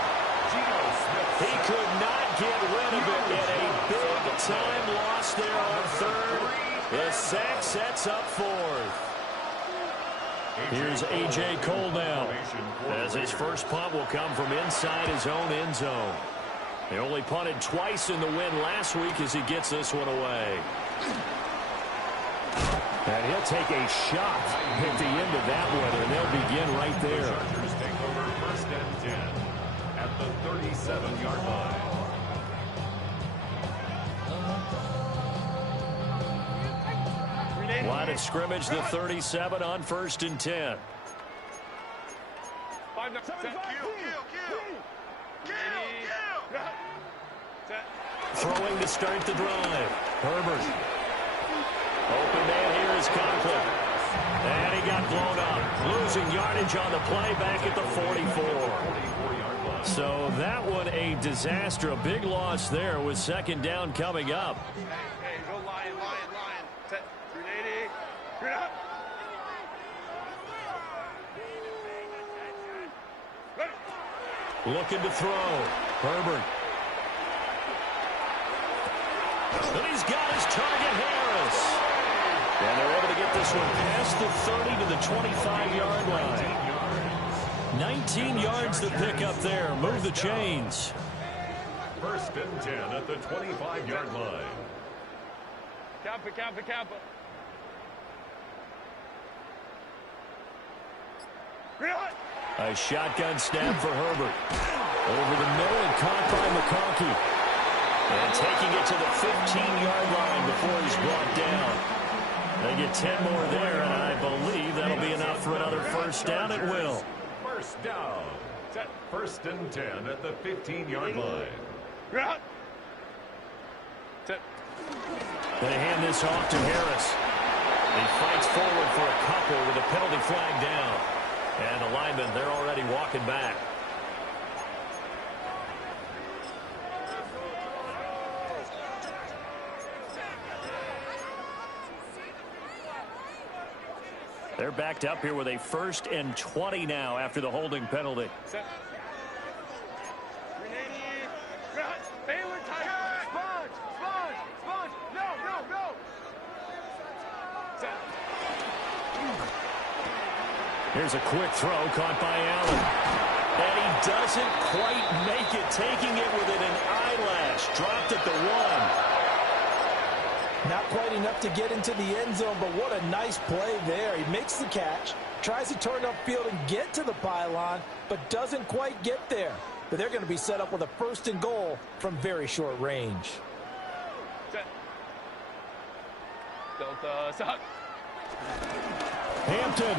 He could not get rid of it, and a big-time loss there on 3rd. The sack sets up 4th. Here's A.J. Cole now, as his first punt will come from inside his own end zone. They only punted twice in the win last week as he gets this one away. And he'll take a shot at the end of that one, and they'll begin right there. Chargers take over 1st and 10 at the 37-yard line. Line of scrimmage, the 37 on 1st and 10. Throwing to start the drive. Herbert. Open man here is Conklin. And he got blown up. Losing yardage on the play back at the 44. So that one a disaster. A big loss there with 2nd down coming up. Hey, go line. Set. 380. Looking to throw. Herbert. And he's got his target, Harris. And they're able to get this one past the 30 to the 25-yard line. 19 yards to pick up there. Move the chains. 1st and 10 at the 25-yard line. Kappa. A shotgun snap for Herbert. Over the middle and caught by McConkey. And taking it to the 15-yard line before he's brought down. They get 10 more there, and I believe that'll be enough for another 1st down. It will. 1st down. 1st and 10 at the 15-yard line. They hand this off to Harris. He fights forward for a couple with a penalty flag down. And the linemen, they're already walking back. They're backed up here with a 1st and 20 now after the holding penalty. Here's a quick throw caught by Allen. And he doesn't quite make it, taking it within an eyelash. Dropped at the 1. Not quite enough to get into the end zone, but what a nice play there. He makes the catch, tries to turn upfield and get to the pylon, but doesn't quite get there. But they're going to be set up with a 1st and goal from very short range. Hampton.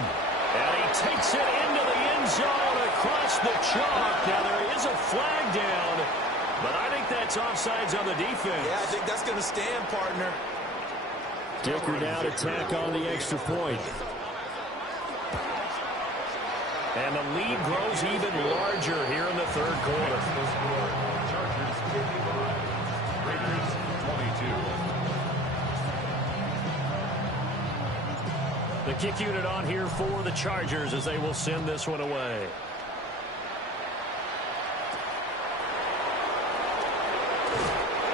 And he takes it into the end zone across the chalk. Now there is a flag down, but I think that's offsides on the defense. Yeah, I think that's going to stand, partner. Dicker now to tack on the extra point. And the lead grows even larger here in the 3rd quarter. Chargers 55, Raiders 22. The kick unit on here for the Chargers as they will send this one away.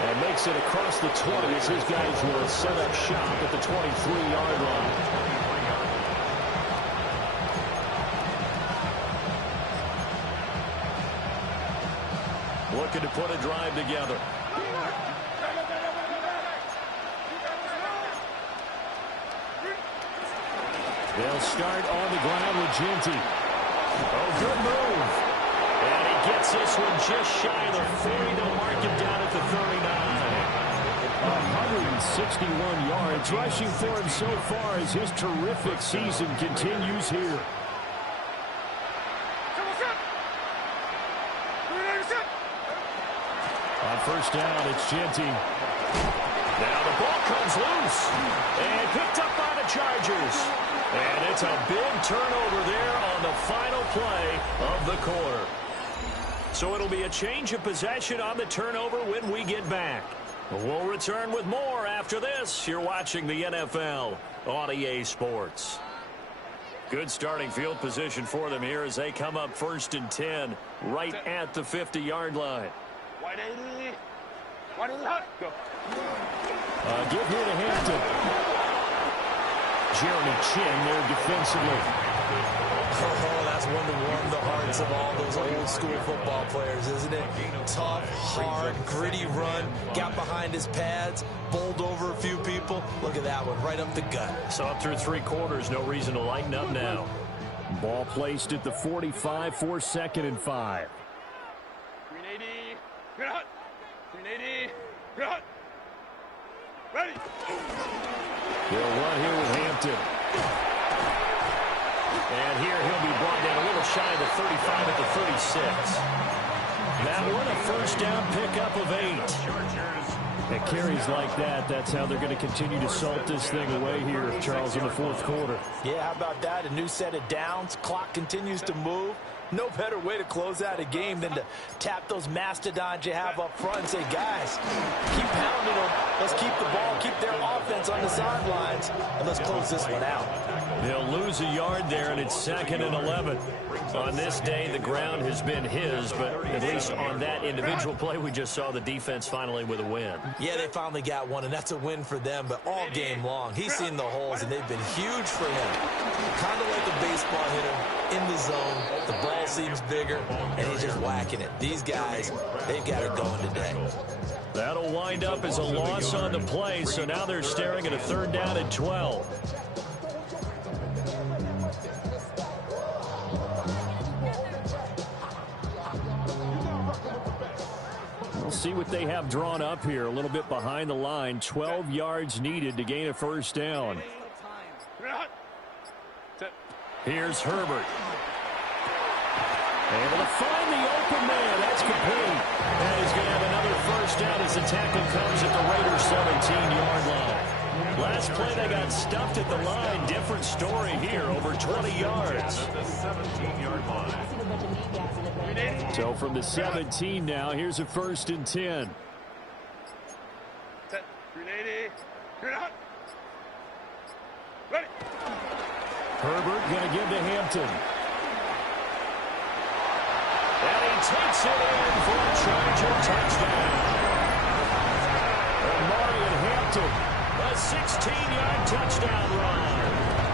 And makes it across the 20 as his guys will set up shop at the 23-yard line. Looking to put a drive together. They'll start on the ground with Jeanty. Oh, good move. And he gets this one just shy of the 40. They'll mark him down at the 39. 161 yards rushing for him so far as his terrific season continues here. On first down, it's Jeanty. Now the ball comes loose and picked up by the Chargers. And it's a big turnover there on the final play of the quarter. So it'll be a change of possession on the turnover when we get back. We'll return with more after this. You're watching the NFL on EA Sports. Good starting field position for them here as they come up 1st and 10 right at the 50-yard line. Give here to Hampton. Jeremy Chin there defensively. Oh, that's one to warm the hearts of all those old school football players, isn't it? Tough, hard, gritty run. Got behind his pads, bowled over a few people. Look at that one, right up the gut. So up through 3 quarters, no reason to lighten up now. Ball placed at the 45 for 2nd and 5. 380. Good hut. 380. Good hut. Ready. They'll run here with Hampton. And here he'll be brought down a little shy of the 35 at the 36. That one a first down pickup of 8. At carries like that, that's how they're going to continue to salt this thing away here, Charles, in the 4th quarter. Yeah, how about that? A new set of downs. Clock continues to move. No better way to close out a game than to tap those mastodons you have up front and say, guys, keep pounding them. Let's keep the ball, keep their offense on the sidelines, and let's close this one out. They'll lose a yard there, and it's 2nd and 11. On this day, the ground has been his, but at least on that individual play, we just saw the defense finally with a win. Yeah, they finally got one, and that's a win for them, but all game long, he's seen the holes, and they've been huge for him. Kind of like a baseball hitter in the zone. The ball seems bigger, and he's just whacking it. These guys, they've got it going today. That'll wind up as a loss on the play, so now they're staring at a 3rd down and 12. We'll see what they have drawn up here. A little bit behind the line. 12 yards needed to gain a 1st down. Here's Herbert. Able to find the open man. That's complete. And he's going to have another 1st down as the tackle comes at the Raiders' 17-yard line. Last play, they got stuffed at the line. Different story here, over 20 yards. At the 17-yard line. So from the 17 now, here's a 1st and 10. Set. 380. Good hut. Ready. Herbert going to give to Hampton. And he takes it in for a Charger touchdown. And Marion Hampton. A 16-yard touchdown run.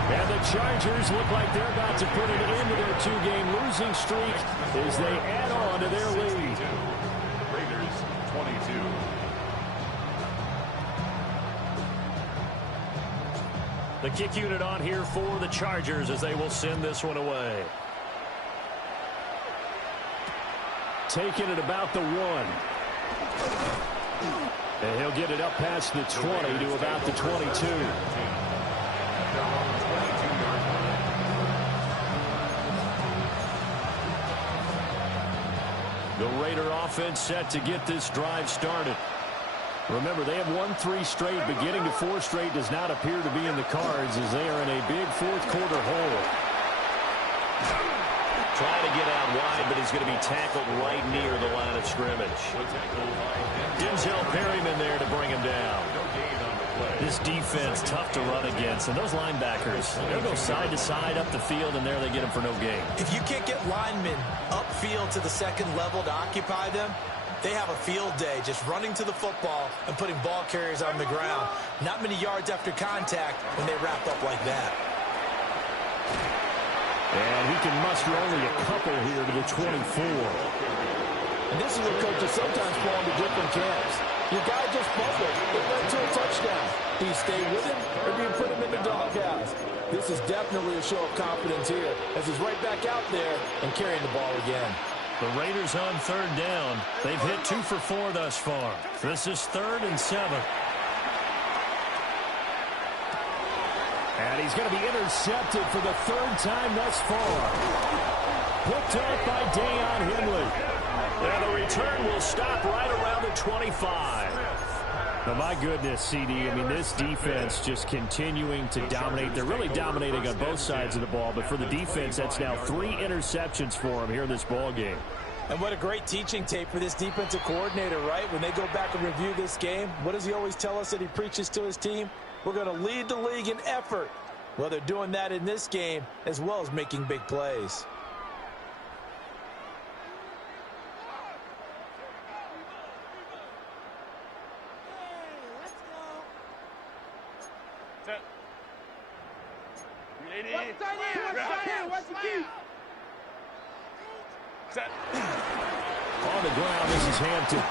And the Chargers look like they're about to put an end to their 2-game losing streak as they add on to their lead. Raiders 22. The kick unit on here for the Chargers as they will send this one away. Taking it about the 1. And he'll get it up past the 20 to about the 22. The Raider offense set to get this drive started. Remember, they have won 3 straight, but getting to 4 straight does not appear to be in the cards as they are in a big 4th quarter hole. Trying to get out wide, but he's going to be tackled right near the line of scrimmage. Denzel Perryman there to bring him down. This defense, tough to run against. And those linebackers, they'll go side to side up the field, and there they get them for no gain. If you can't get linemen upfield to the second level to occupy them, they have a field day just running to the football and putting ball carriers on the ground. Not many yards after contact when they wrap up like that. And he can muster only a couple here to the 24. And this is where coaches sometimes fall into different camps. Your guy just fumbled. It led to a touchdown. Do you stay with him, or do you put him in the doghouse? This is definitely a show of confidence here, as he's right back out there and carrying the ball again. The Raiders on third down. They've hit 2 for 4 thus far. This is 3rd and 7. And he's going to be intercepted for the 3rd time thus far. Picked up by Deion Henley. And the return will stop right around the 25. Now, my goodness, CD, I mean, this defense just continuing to dominate. They're really dominating on both sides of the ball, but for the defense, that's now 3 interceptions for them here in this ball game. And what a great teaching tape for this defensive coordinator, right? When they go back and review this game, what does he always tell us that he preaches to his team? We're going to lead the league in effort. Well, they're doing that in this game as well as making big plays. On the ground, this is Hampton.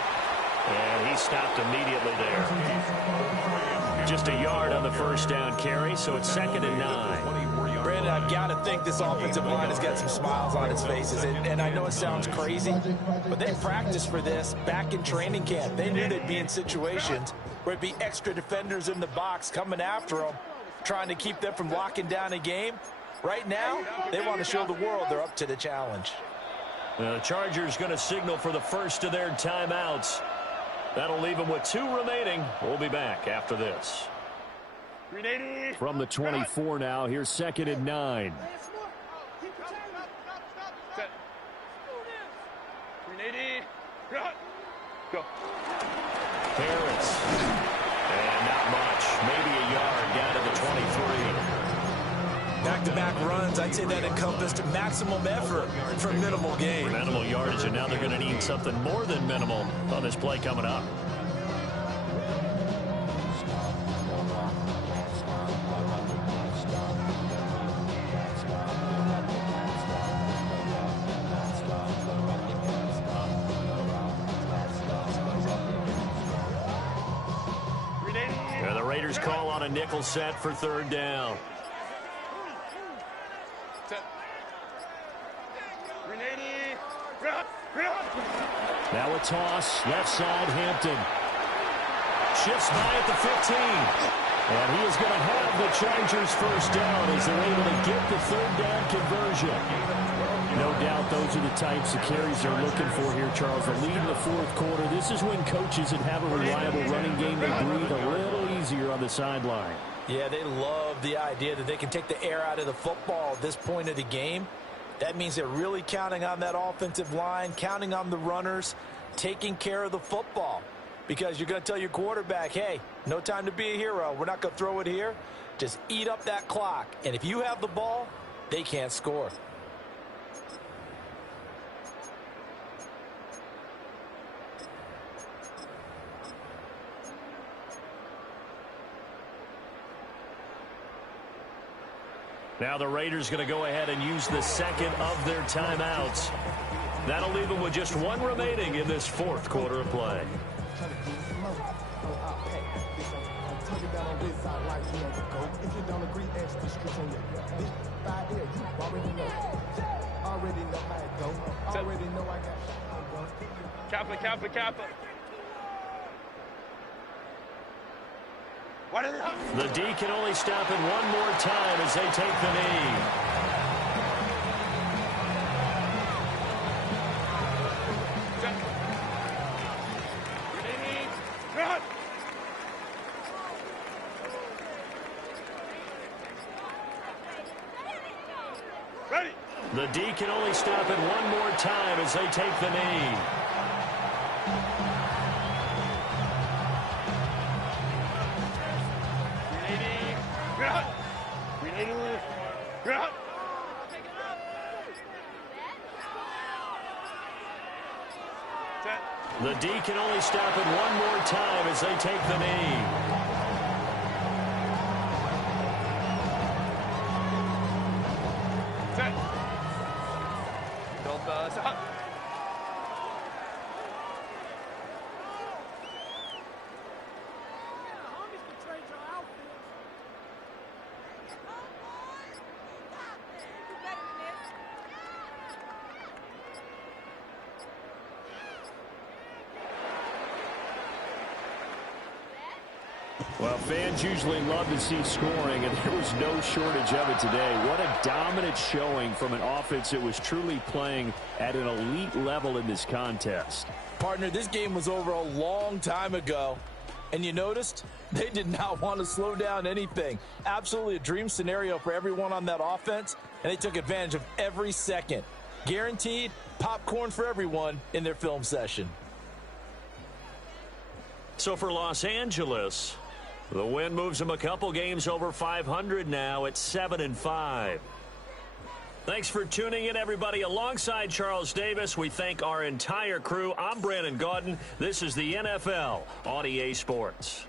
And he stopped immediately there. Just a yard on the first down carry, so it's 2nd and 9. Brandon, I've got to think this offensive line has got some smiles on its faces. And I know it sounds crazy, but they practiced for this back in training camp. They knew they'd be in situations where it'd be extra defenders in the box coming after them, trying to keep them from locking down a game. Right now, they want to show the world they're up to the challenge. The Chargers going to signal for the first of their timeouts. That'll leave them with 2 remaining. We'll be back after this. From the 24 now, here's 2nd and 9. Harris. And not much. Maybe a yard down to the 23. Back-to-back runs, I'd say that encompassed maximum effort for minimal gain. Minimal yardage, and now they're going to need something more than minimal on this play coming up. And the Raiders call on a nickel set for 3rd down. Now a toss, left side, Hampton. Shifts by at the 15. And he is going to have the Chargers first down as they're able to get the 3rd down conversion. No doubt those are the types of carries they're looking for here, Charles. The lead in the 4th quarter. This is when coaches that have a reliable running game, they breathe a little easier on the sideline. Yeah, they love the idea that they can take the air out of the football at this point of the game. That means they're really counting on that offensive line, counting on the runners, taking care of the football. Because you're going to tell your quarterback, hey, no time to be a hero. We're not going to throw it here. Just eat up that clock. And if you have the ball, they can't score. Now the Raiders going to go ahead and use the 2nd of their timeouts. That'll leave them with just 1 remaining in this 4th quarter of play. Kappa. The D can only stop it one more time as they take the knee. The D can only stop it one more time as they take the knee. The D can only stop it one more time as they take the knee. Well, fans usually love to see scoring, and there was no shortage of it today. What a dominant showing from an offense that was truly playing at an elite level in this contest. Partner, this game was over a long time ago, and you noticed they did not want to slow down anything. Absolutely a dream scenario for everyone on that offense, and they took advantage of every second. Guaranteed popcorn for everyone in their film session. So for Los Angeles, the win moves them a couple games over 500 now at 7-5. Thanks for tuning in, everybody. Alongside Charles Davis, we thank our entire crew. I'm Brandon Gaudin. This is the NFL on EA Sports.